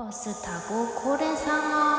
버스 타고 고래상어.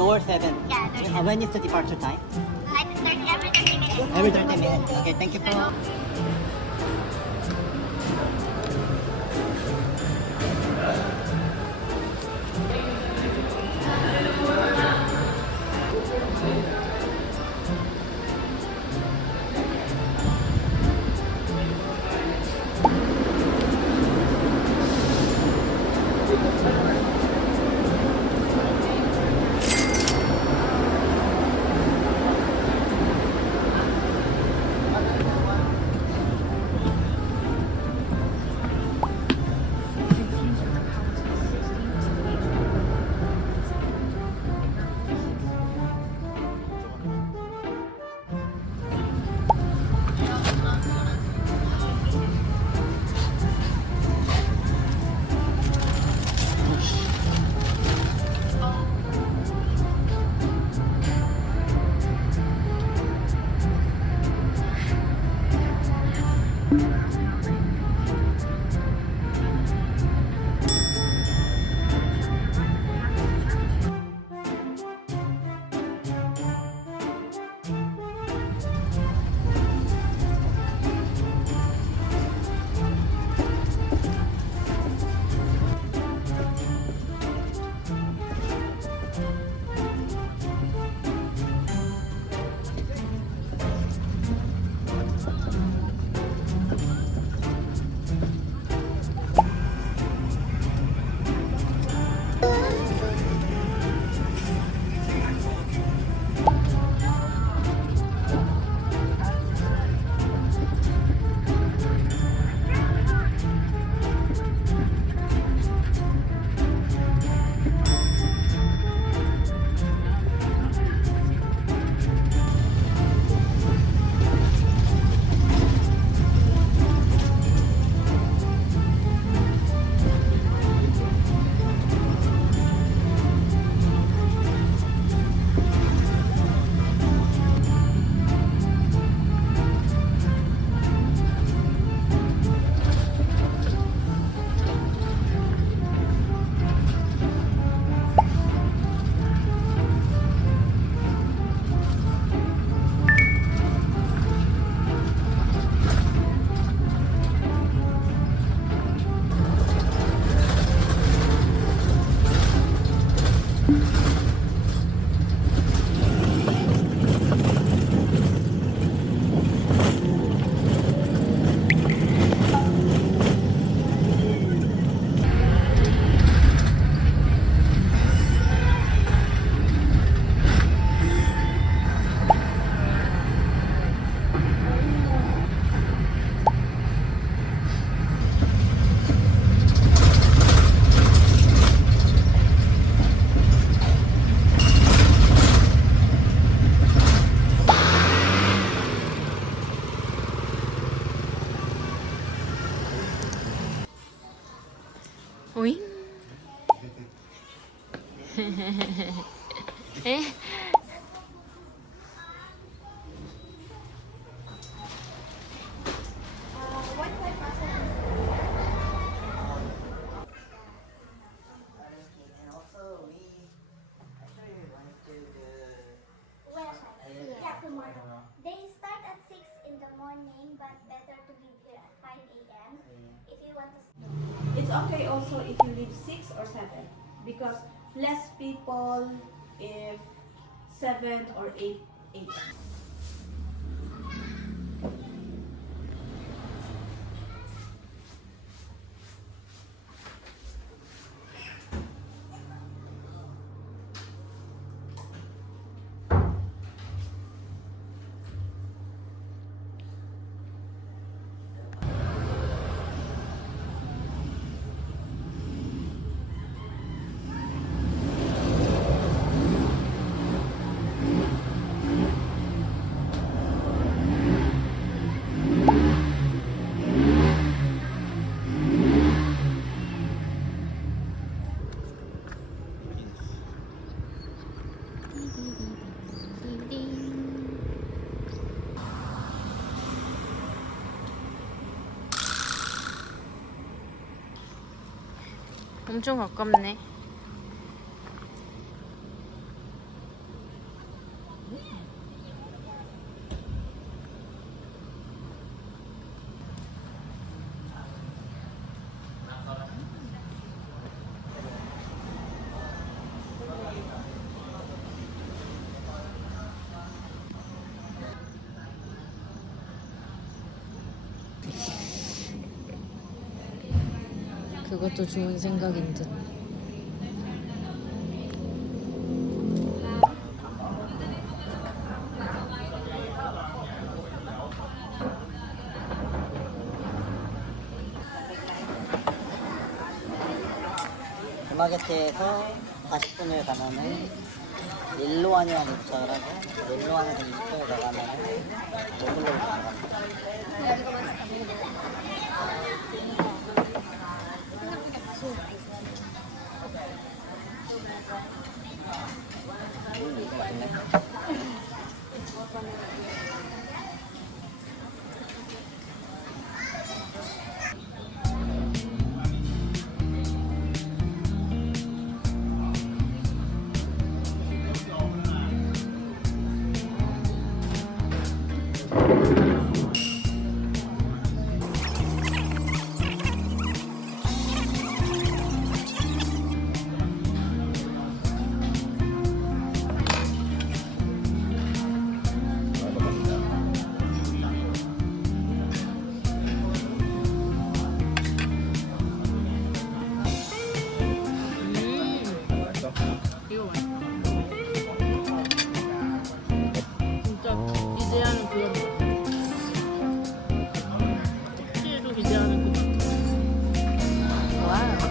Door 7. Yeah, door When is the departure time? 9:30 every 30 minutes. Every 30 minutes. Okay, thank you po. 오잉? 에? Yeah, tomorrow. They start at 6 in the morning, but better to leave here at 5 a.m. if you want to. It's okay also if you leave 6 or 7 because less people if 7 or 8 a.m. 엄청 가깝네. 그것도 좋은 생각인 듯. 대마게트에서 40분을 가면은 릴로안이라는 입구라고 릴로안에서 20분을 더 가면은 노블로로 들어갑니다. 이거 맛있네. 이거 맛있다. 진짜 기대하는 그런 맛. TV로 기대하는 그 맛. 와우.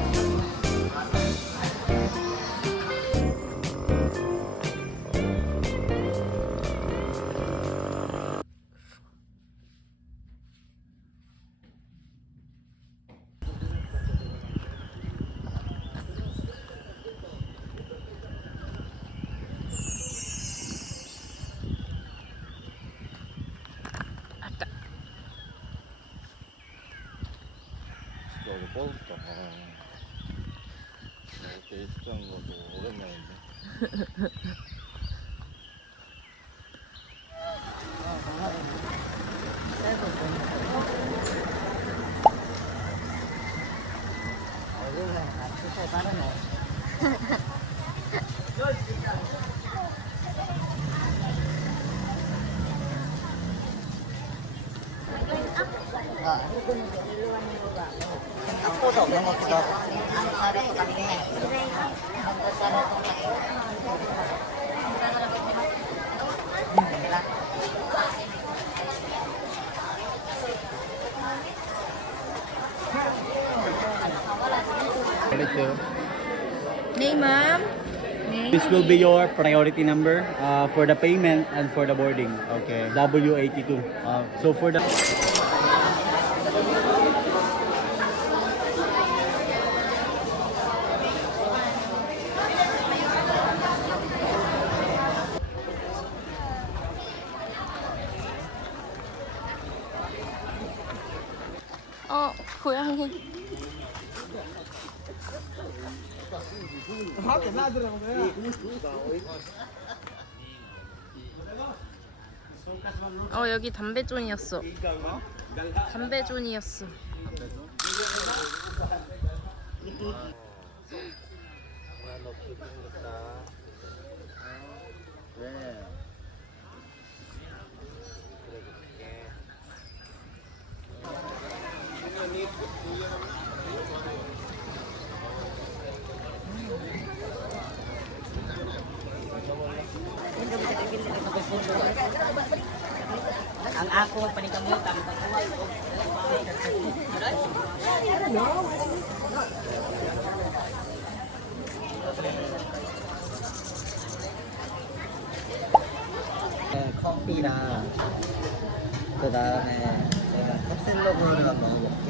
여기 뻗었다. 이렇게 입장 것도 오랜만인데. 진짜 빠르네. 앞보다 없는 것 같기도 하고. Name, ma'am? This will be your priority number for the payment and for the boarding. Okay. W82. So for the 여기 담배존이었어. 담배존이었어. 네. Ang ako panikamutan 커피랑 그 다음에 제가 캡슐로그를 먹어볼게.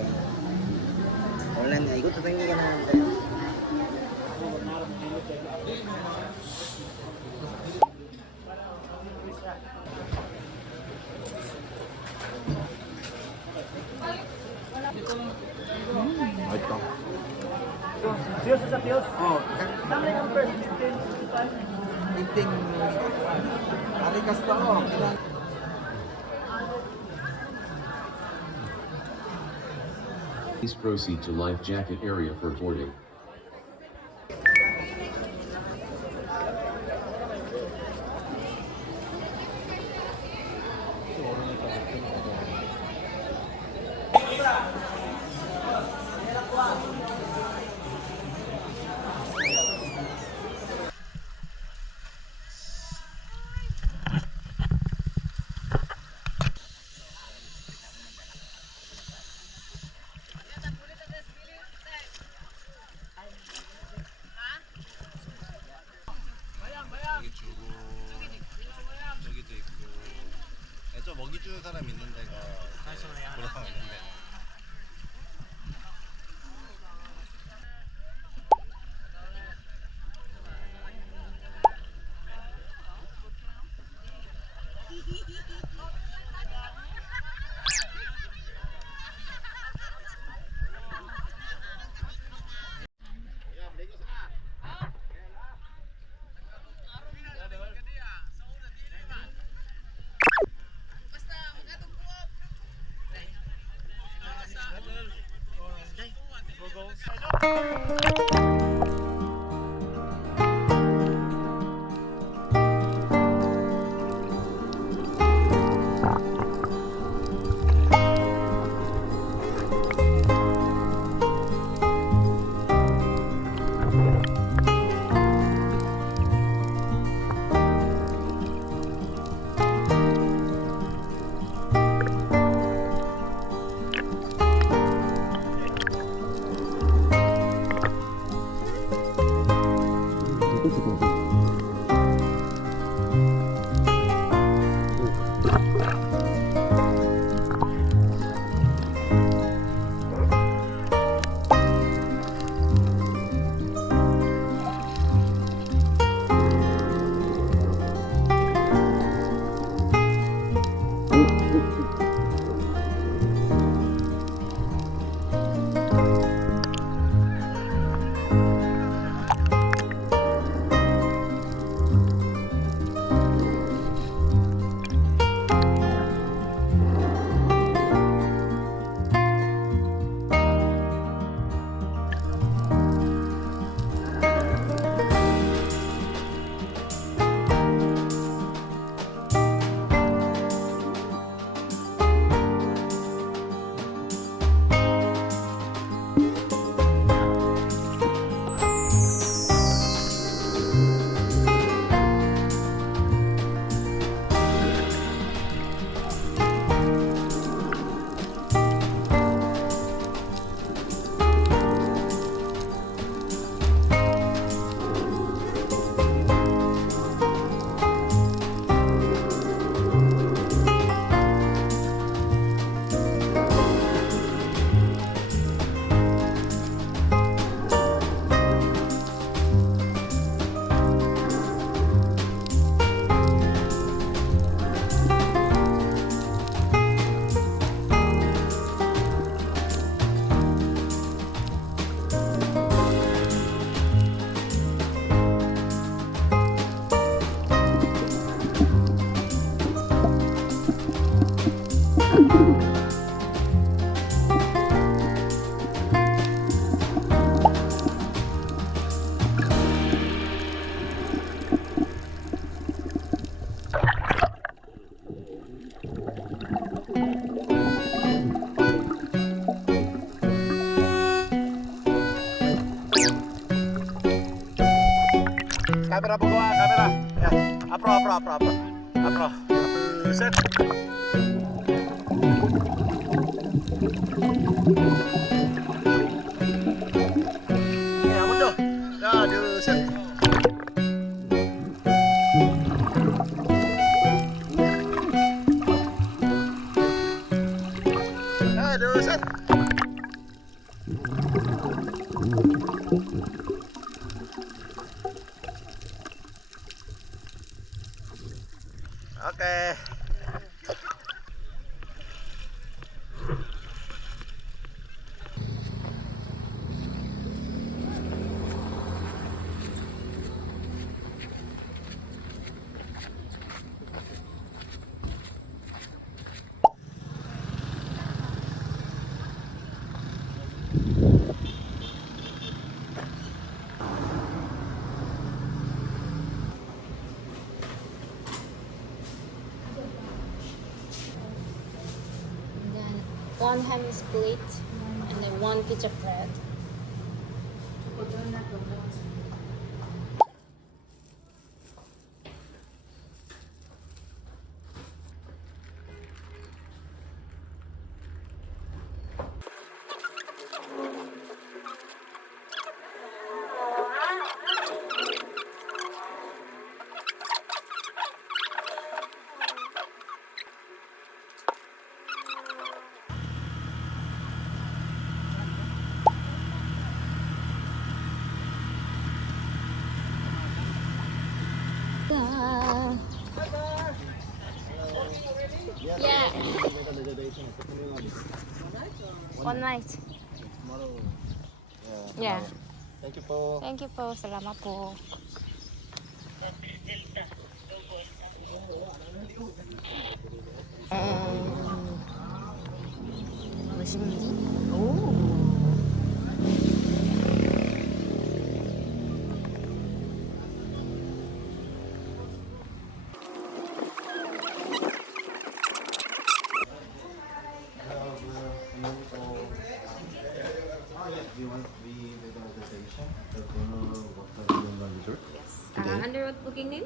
원래는 이것도 생기긴 하는데 맛있다. Please proceed to life jacket area for boarding. 여기 주고 저기도 있고. 저 먹이 주는 사람 있는 데가 보라상 있는데. 카메라 보고 와, 카메라. 야, 앞으로. 둘, 셋. 야, 먼저. 하나, 둘, 셋. 하나, 둘, 셋. 오케이. And then one ham split and then one pizza bread. Yeah. One night. Yeah. Thank you po. Thank you po. Salamat po. 무슨지? 오. Do you want we do the reservation? The dinner, what the resort? Under what booking name?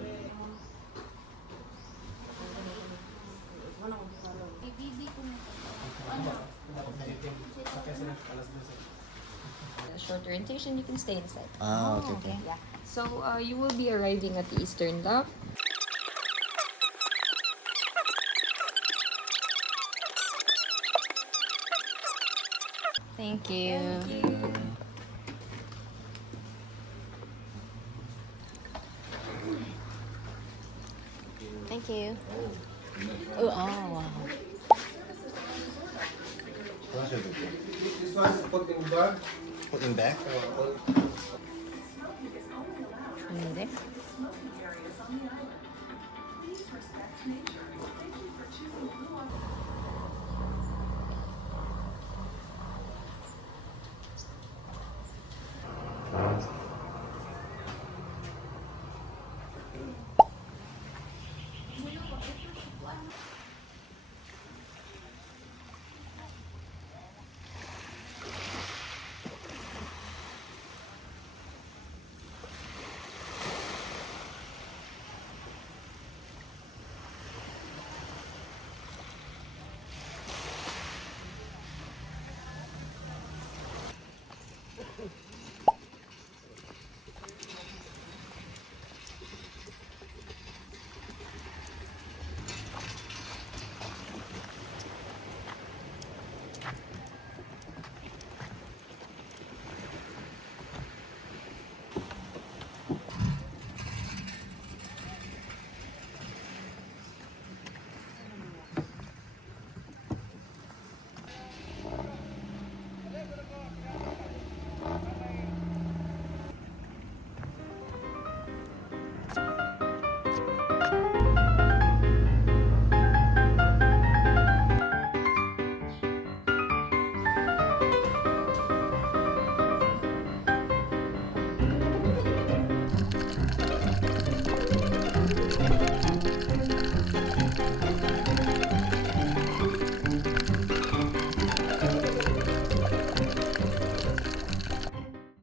Short orientation, you can stay inside. Ah, okay, okay. Yeah. So you will be arriving at the Eastern Dock. Thank you. Thank you. Oh, wow. This one put in bag. Put in bag?